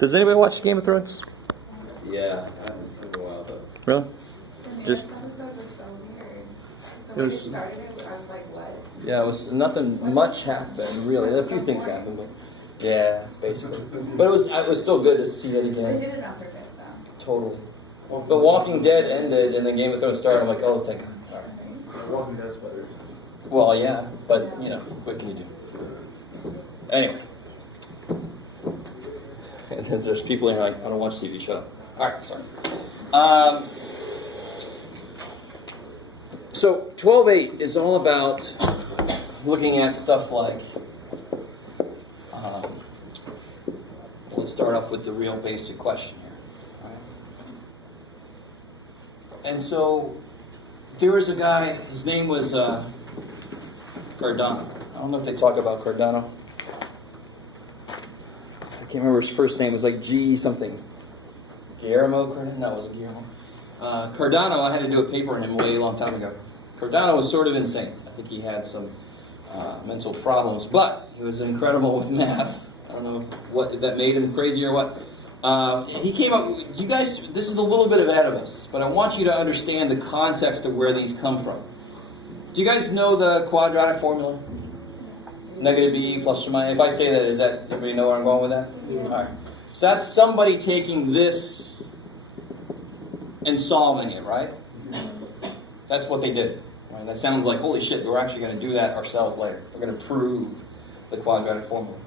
Does anybody watch Game of Thrones? Yeah, I haven't seen it in a while, but... Really? Just... Episodes are so weird. It When was- I started it, I was like, what? Yeah, it was nothing much happened, really. A few things happened, but... Yeah, basically. But it was still good to see it They again. did it on purpose, though. Totally. But Walking Dead ended, and then Game of Thrones started. I'm like, oh, thank God. All right. Walking Dead's better. Well, yeah, but, you know, what can you do? Anyway. And then there's people in here like, I don't watch TV, shut up. All right, sorry. So 12.8 is all about looking at stuff like, let's start off with the real basic question here. All right? And so there was a guy, his name was Cardano. I don't know if they talk about Cardano. I can't remember his first name. It was like G something. Guillermo Cardano? No, it wasn't Guillermo. Cardano, I had to do a paper on him way long time ago. Cardano was sort of insane. I think he had some mental problems, but he was incredible with math. I don't know what that made him crazy or what. He came up, you guys, this is a little bit ahead of us, but I want you to understand the context of where these come from. Do you guys know the quadratic formula? Negative b plus or minus. If I say that, everybody know where I'm going with that? Yeah. All right. So that's somebody taking this and solving it, right? That's what they did. Right? That sounds like, holy shit, we're actually going to do that ourselves later. We're going to prove the quadratic formula.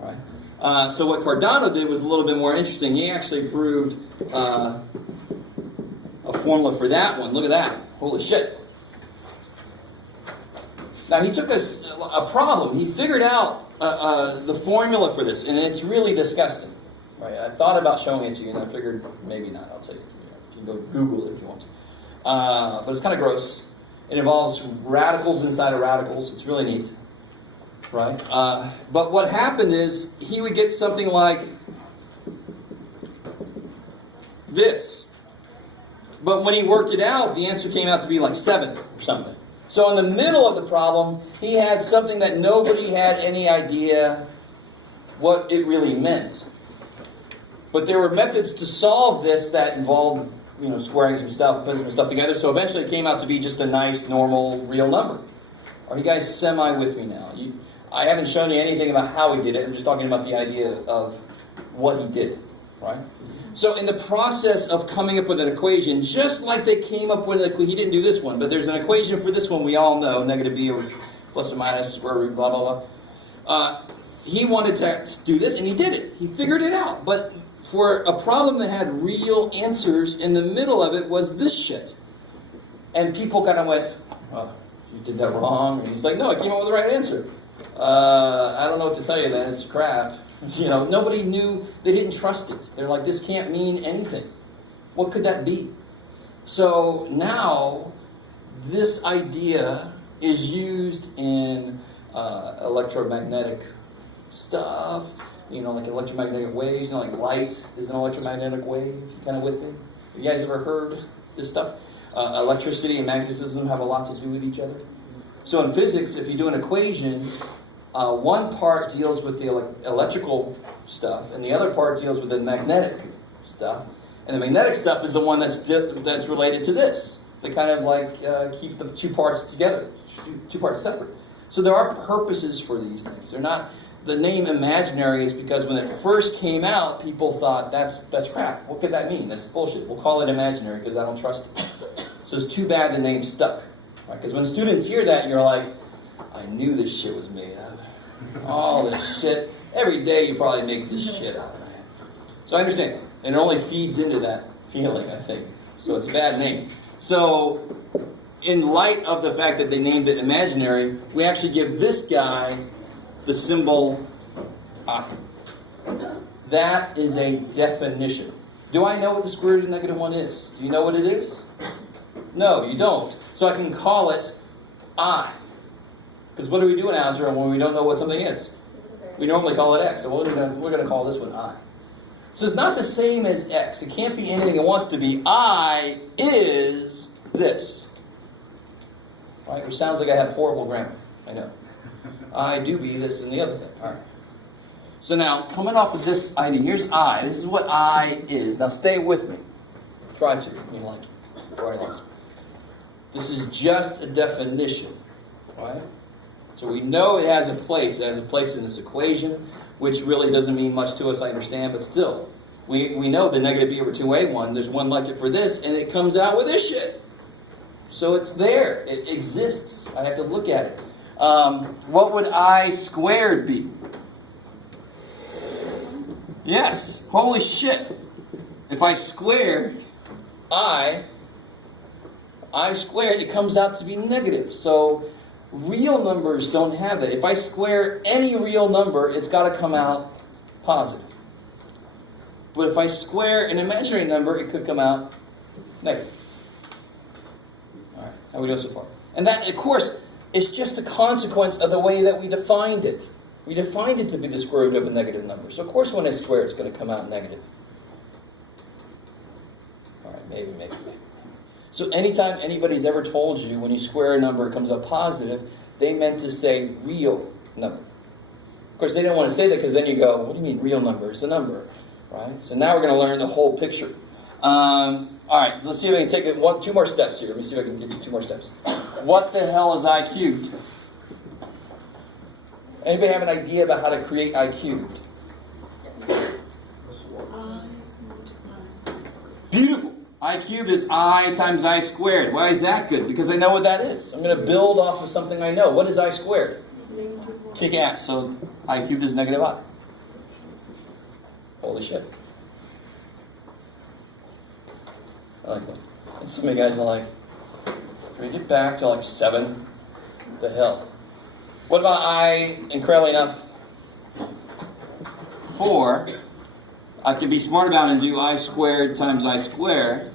Right? So what Cardano did was a little bit more interesting. He actually proved a formula for that one. Look at that. Holy shit. Now he took a problem. He figured out the formula for this, and it's really disgusting. Right? I thought about showing it to you, and I figured maybe not. I'll tell you. You can go Google it if you want. But it's kind of gross. It involves radicals inside of radicals. It's really neat. Right? But what happened is he would get something like this. But when he worked it out, the answer came out to be like 7 or something. So in the middle of the problem, he had something that nobody had any idea what it really meant. But there were methods to solve this that involved, squaring some stuff, putting some stuff together. So eventually it came out to be just a nice, normal, real number. Are you guys semi with me now? I haven't shown you anything about how he did it. I'm just talking about the idea of what he did, right? So in the process of coming up with an equation, just like they came up with he didn't do this one, but there's an equation for this one we all know, negative b over plus or minus square root, blah, blah, blah. He wanted to do this, and he did it. He figured it out. But for a problem that had real answers, in the middle of it was this shit. And people kind of went, oh, you did that wrong. And he's like, no, I came up with the right answer. I don't know what to tell you then. It's crap. Nobody knew. They didn't trust it. They're like, this can't mean anything. What could that be? So now, this idea is used in electromagnetic stuff. Like electromagnetic waves. Like light is an electromagnetic wave. You kind of with me? Have you guys ever heard this stuff? Electricity and magnetism have a lot to do with each other. So in physics, if you do an equation, one part deals with the electrical stuff, and the other part deals with the magnetic stuff. And the magnetic stuff is the one that's related to this. They kind of keep the two parts together, two parts separate. So there are purposes for these things. They're not. The name imaginary is because when it first came out, people thought that's crap. What could that mean? That's bullshit. We'll call it imaginary because I don't trust it. So it's too bad the name stuck. Because when students hear that, you're like, I knew this shit was made up. All this shit. Every day you probably make this shit up, man. So I understand. And it only feeds into that feeling, I think. So it's a bad name. So in light of the fact that they named it imaginary, we actually give this guy the symbol I. That is a definition. Do I know what the square root of -1 is? Do you know what it is? No, you don't. So I can call it I. Because what do we do in algebra when we don't know what something is? We normally call it x. So we're going to call this one I. So it's not the same as x. It can't be anything it wants to be. I is this. Right? Which sounds like I have horrible grammar. I know. I do be this and the other thing. All right. So now, coming off of this idea, here's I. This is what I is. Now stay with me. Try to. You like it. Or I lost me. This is just a definition. Right? So we know it has a place. It has a place in this equation, which really doesn't mean much to us, I understand, but still. We know the negative b over 2a1, there's one like it for this, and it comes out with this shit. So it's there. It exists. I have to look at it. What would I squared be? Yes. Holy shit. If I square I squared, it comes out to be negative. So real numbers don't have that. If I square any real number, it's got to come out positive. But if I square an imaginary number, it could come out negative. All right, how are we doing so far? And that, of course, is just a consequence of the way that we defined it. We defined it to be the square root of a negative number. So, of course, when it's squared, it's going to come out negative. All right, maybe. So anytime anybody's ever told you when you square a number, it comes out positive, they meant to say real number. Of course, they didn't want to say that because then you go, what do you mean real number? It's a number. Right? So now we're going to learn the whole picture. All right, let's see if I can take it two more steps here. Let me see if I can get you 2 more steps. What the hell is I cubed? Anybody have an idea about how to create I cubed? Beautiful. I cubed is I times I squared. Why is that good? Because I know what that is. I'm going to build off of something I know. What is I squared? Kick ass. So I cubed is negative I. Holy shit. I like that. And some of you guys are like, can we get back to like 7? What the hell? What about I, incredibly enough, 4? I could be smart about it and do I squared times I squared.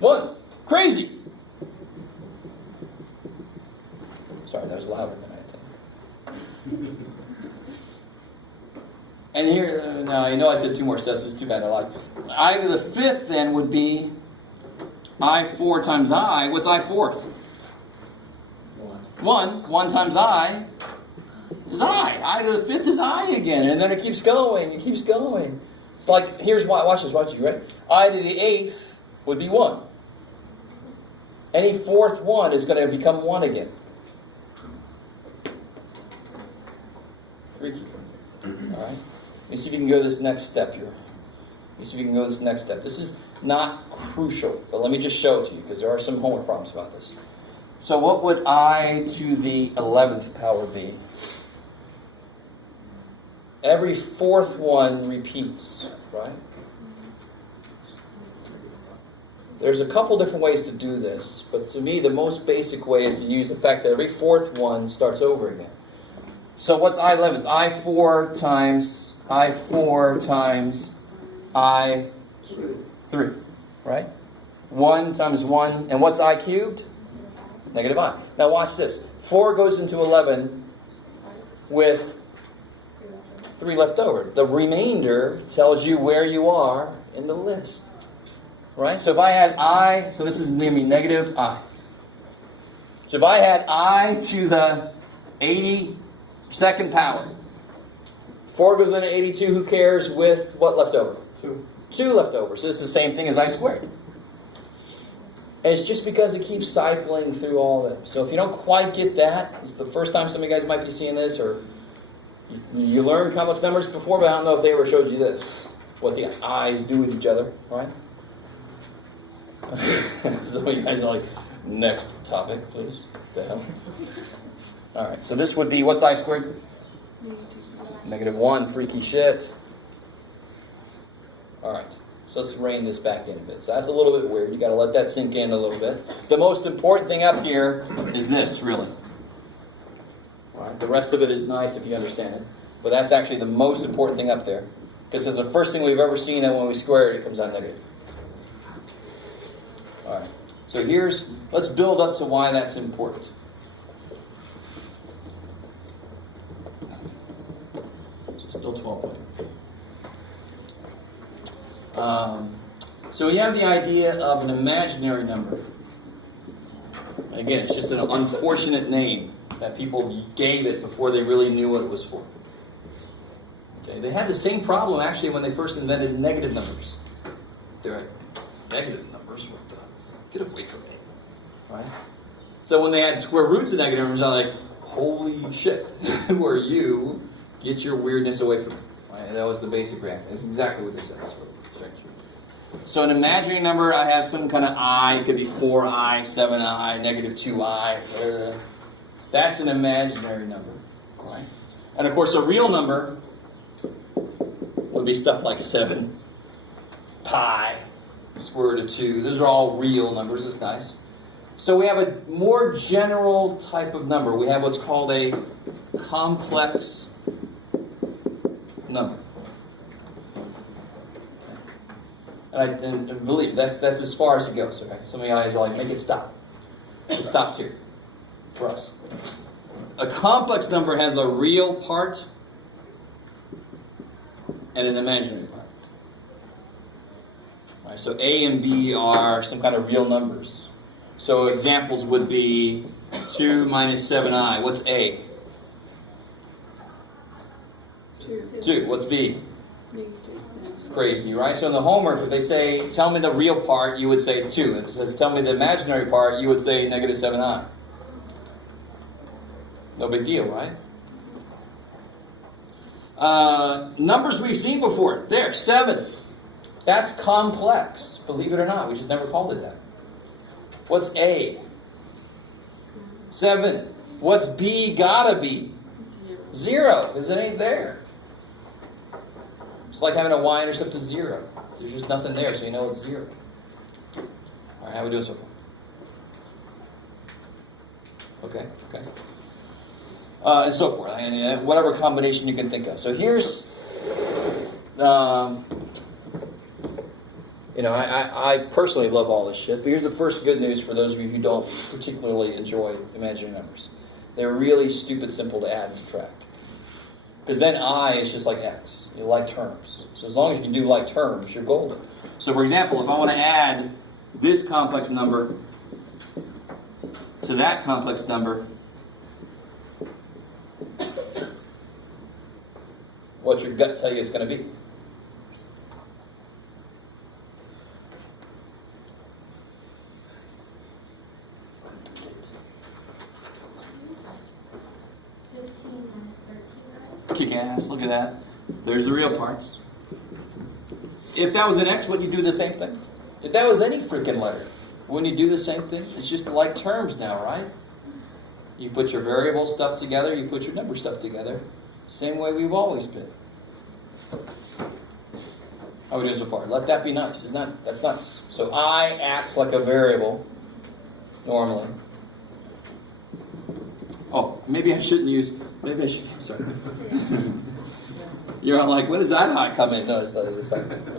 1. Crazy. Sorry, that was louder than I think. And here, now you know I said 2 more steps, it's too bad I lied. I to the 5th then would be I4 times I. What's I4th? 1. 1 times I is I. I to the 5th is I again. And then it keeps going, it keeps going. It's like, here's why, watch this, you ready? I to the 8th would be 1. Any 4th 1 is going to become 1 again. Freaky. Alright? Let me see if you can go this next step here. This is not crucial, but let me just show it to you because there are some homework problems about this. So what would I to the 11th power be? Every 4th one repeats, right? There's a couple different ways to do this, but to me the most basic way is to use the fact that every 4th one starts over again. So what's I11? It's I4 times I3, right? 1 times 1, and what's I cubed? Negative I. Now watch this. 4 goes into 11 with 3 left over. The remainder tells you where you are in the list. Right? So if I had I, so this is going to be negative I. So if I had I to the 82nd power, 4 goes into 82, who cares, with what left over? 2. 2 left over. So this is the same thing as I squared. And it's just because it keeps cycling through all of them. So if you don't quite get that, it's the first time some of you guys might be seeing this, or you learned complex numbers before, but I don't know if they ever showed you this, what the I's do with each other, right? Some of you guys are like, next topic, please. The hell? All right, so this would be, what's I squared? Negative 1, freaky shit. All right, so let's rein this back in a bit. So that's a little bit weird. You got to let that sink in a little bit. The most important thing up here is this, really. All right, the rest of it is nice if you understand it. But that's actually the most important thing up there. Because it's the first thing we've ever seen that when we square it, it comes out negative. All right, so let's build up to why that's important. Still 12. So we have the idea of an imaginary number. And again, it's just an unfortunate name that people gave it before they really knew what it was for. Okay, they had the same problem actually when they first invented negative numbers. They're like, negative numbers? What the? Get away from me. Right? So when they had square roots of negative numbers, I'm like, holy shit, who are you? Get your weirdness away from me. Right? And that was the basic reaction. That's exactly what they said. That's what so an imaginary number, I have some kind of I. It could be 4i, 7i, negative 2i, whatever. That's an imaginary number. Right? And of course, a real number would be stuff like 7, pi, square root of 2. Those are all real numbers. It's nice. So we have a more general type of number. We have what's called a complex number. And believe that's as far as it goes. Okay, some of you guys are like, make it stop. It stops here for us. A complex number has a real part and an imaginary part. All right, so A and B are some kind of real numbers. So examples would be 2 minus 7i. What's A? 2. What's B? Crazy, right? So in the homework, if they say, tell me the real part, you would say 2. If it says, tell me the imaginary part, you would say negative 7i. No big deal, right? Numbers we've seen before. There, 7. That's complex. Believe it or not, we just never called it that. What's A? 7. What's B gotta be? 0, because it ain't there. It's like having a y-intercept of 0. There's just nothing there, so you know it's 0. All right, how are we doing so far? Okay. And so forth. And whatever combination you can think of. So here's, I personally love all this shit, but here's the first good news for those of you who don't particularly enjoy imaginary numbers. They're really stupid simple to add and subtract. Because then I is just like x. You like terms. So as long as you can do like terms, you're golden. So for example, if I want to add this complex number to that complex number, what's your gut tell you it's going to be? Kick ass, look at that. There's the real parts. If that was an x, wouldn't you do the same thing? If that was any freaking letter, wouldn't you do the same thing? It's just like terms now, right? You put your variable stuff together, you put your number stuff together. Same way we've always been. How are we doing so far? Let that be nice. That's nice. So I acts like a variable, normally. Oh, maybe I should, sorry. You're like, when does that I come in? No, it's not. It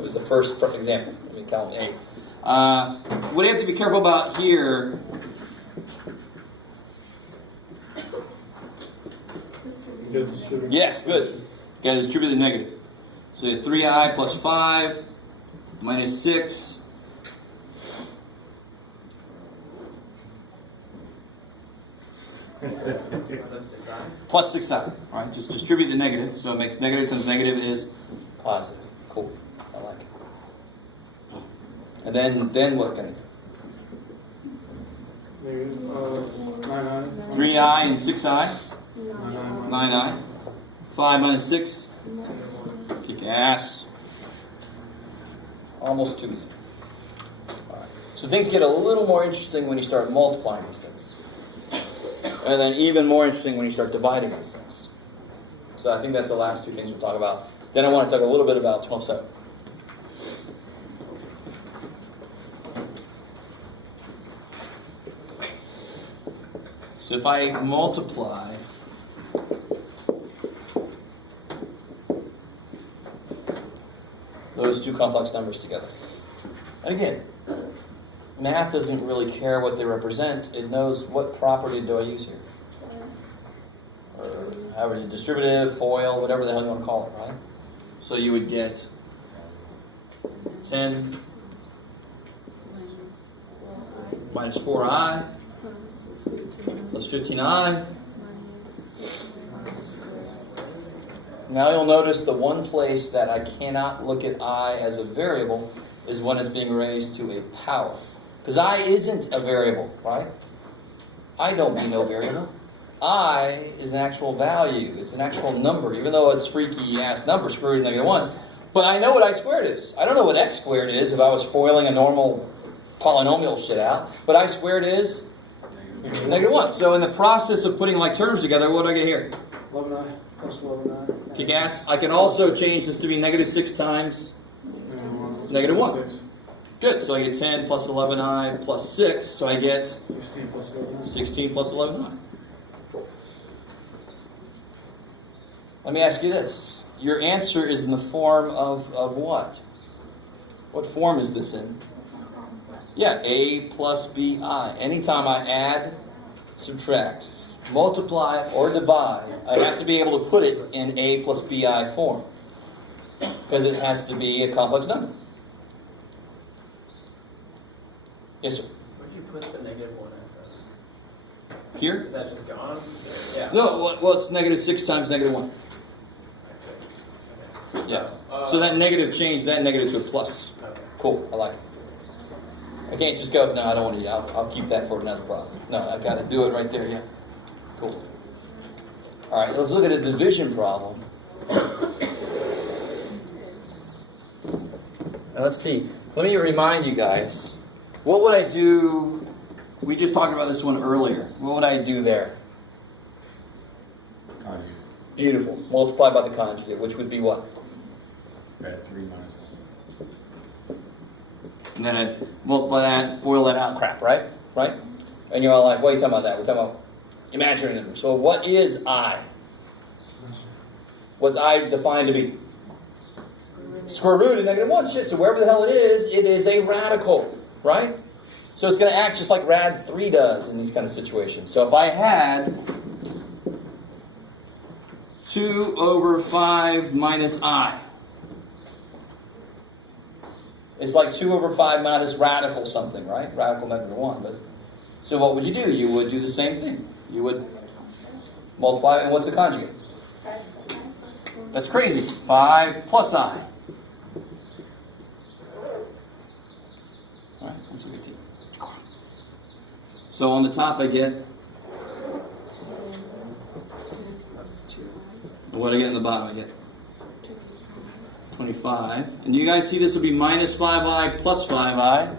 was the first example. Let me count A. What you have to be careful about here. Yes, good. You got to distribute the negative. So you have 3i plus 5 minus 6. Plus 6i. All right, just distribute the negative. So it makes negative times negative is positive. Cool. I like it. And then what can I do? 3i and 6i. 9i. 5 minus 6. Kick ass. Almost too easy. All right. So things get a little more interesting when you start multiplying these things. And then even more interesting when you start dividing these things. So I think that's the last two things we'll talk about. Then I want to talk a little bit about 12-7. So if I multiply those two complex numbers together. And again, math doesn't really care what they represent. It knows what property do I use here. Or however you distributive, FOIL, whatever the hell you want to call it, right? So you would get 10 minus 4i plus 15i Now you'll notice the one place that I cannot look at I as a variable is when it's being raised to a power. Because I isn't a variable, right? I don't be no variable. I is an actual value. It's an actual number, even though it's freaky-ass number, square root of negative 1. But I know what I squared is. I don't know what x squared is if I was foiling a normal polynomial shit out. But I squared is negative 1. So in the process of putting like terms together, what do I get here? 11i plus 11i. Kick ass. I can also change this to be negative 6 times negative 1. Good. So I get 10 plus 11i plus 6. So I get 16 plus 11i. 16 plus 11i. Let me ask you this. Your answer is in the form of what? What form is this in? Yeah, a plus bi. Anytime I add, subtract, multiply, or divide, I have to be able to put it in a plus bi form. Because it has to be a complex number. Yes, sir? Where'd you put the negative 1 at? Here? Is that just gone? Yeah. No, well, it's negative 6 times negative 1. Yeah. So that negative changed that negative to a plus. Okay. Cool. I like it. I can't just go, no, I don't want to. I'll keep that for another problem. No, I got to do it right there. Yeah. Cool. All right, let's look at a division problem. Now let's see. Let me remind you guys. What would I do? We just talked about this one earlier. What would I do there? Conjugate. Beautiful. Multiply by the conjugate, which would be what? Right, 3 minus. And then I multiply that, FOIL that out, crap, right? Right? And you're all like, what are you talking about that? We're talking about imaginary numbers. So what is I? What's I defined to be? Square root of negative 1. Shit, so wherever the hell it is a radical, right? So it's going to act just like rad 3 does in these kind of situations. So if I had 2 over 5 minus I, it's like 2 over 5 minus radical something, right? Radical negative 1. But so what would you do? You would do the same thing. You would multiply, and what's the conjugate? That's crazy. 5 plus I. All right, 1, 2, 18. So on the top I get, and what do I get in the bottom? I get 25. And you guys see this will be minus 5i plus 5i.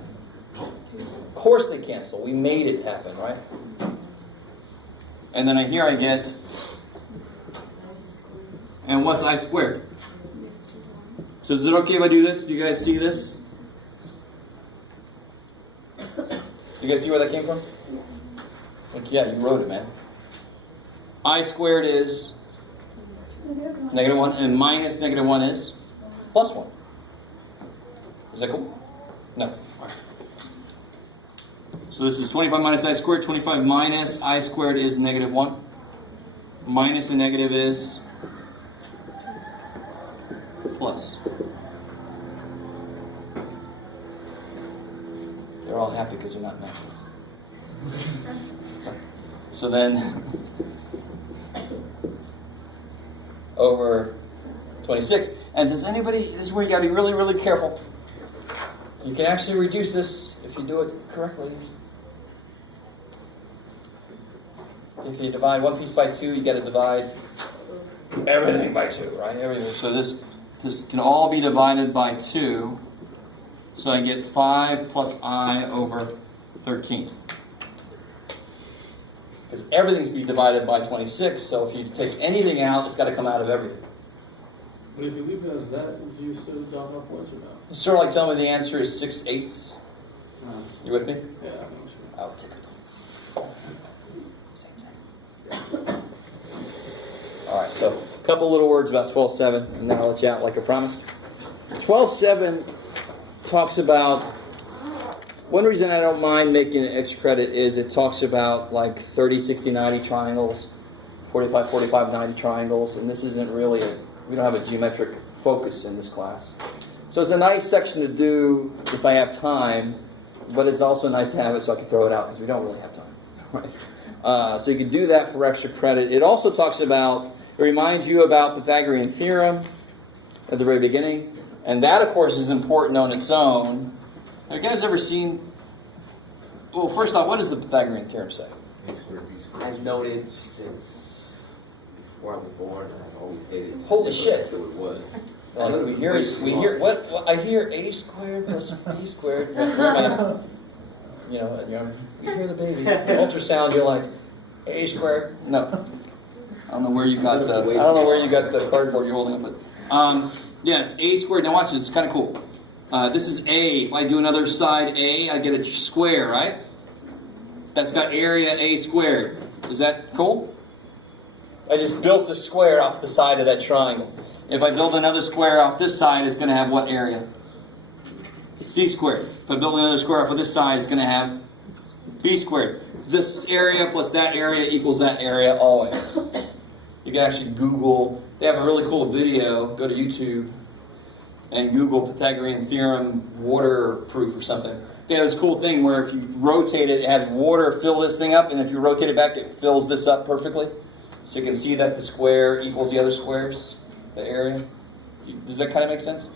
Of course they cancel. We made it happen, right? And then here I get, and what's I squared? So is it okay if I do this? Do you guys see this? You guys see where that came from? Like, yeah, you wrote it, man. I squared is negative 1, and minus negative 1 is plus 1. Is that cool? No. So this is 25 minus I squared. 25 minus I squared is negative 1. Minus a negative is plus. They're all happy because they're not math. So then, over 26. And does anybody, this is where you got to be really, really careful. You can actually reduce this if you do it correctly. If you divide one piece by 2, you got to divide everything by 2, right? Everything. So this can all be divided by 2. So I get 5 plus I over 13. Because everything's being divided by 26, so if you take anything out, it's got to come out of everything. But if you leave it as that, do you still drop upwards or not? It's sort of like telling me the answer is 6/8. You with me? Yeah, I'm not sure. Oh, typical. Same thing. Alright, so a couple little words about 12.7, and then I'll let you out like I promised. 12.7 talks about, one reason I don't mind making an extra credit is it talks about like 30, 60, 90 triangles, 45, 45, 90 triangles, and this isn't really we don't have a geometric focus in this class. So it's a nice section to do if I have time, but it's also nice to have it so I can throw it out because we don't really have time. Right? So you can do that for extra credit. It also talks about It reminds you about Pythagorean Theorem at the very beginning. And that, of course, is important on its own. Have you guys ever seen... Well, first off, what does the Pythagorean Theorem say? A squared, B squared. I've noted since before I was born, and I've always hated it. Holy shit. So it was. Well, we hear what? Well, I hear a squared plus b squared. You hear the baby. Ultrasound, you're like, a squared. No. I don't know where you got the cardboard you're holding up, but yeah, it's a squared. Now watch this. It's kind of cool. This is a. If I do another side a, I get a square, right? That's got area a squared. Is that cool? I just built a square off the side of that triangle. If I build another square off this side, it's going to have what area? C squared. If I build another square off of this side, it's going to have B squared. This area plus that area equals that area always. You can actually Google. They have a really cool video. Go to YouTube and Google Pythagorean Theorem waterproof or something. They have this cool thing where if you rotate it, it has water fill this thing up, and if you rotate it back, it fills this up perfectly. So you can see that the square equals the other squares, the area. Does that kind of make sense?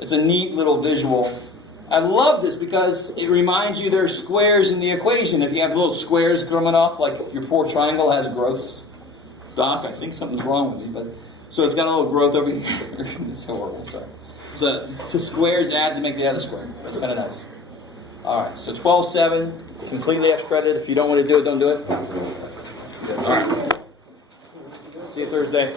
It's a neat little visual. I love this because it reminds you there are squares in the equation. If you have little squares coming off, like your poor triangle has growths. Doc, I think something's wrong with me. But so it's got a little growth over here. It's horrible, sorry. So the squares add to make the other square. That's kind of nice. All right, so 12-7, completely extra credit. If you don't want to do it, don't do it. All right. See you Thursday.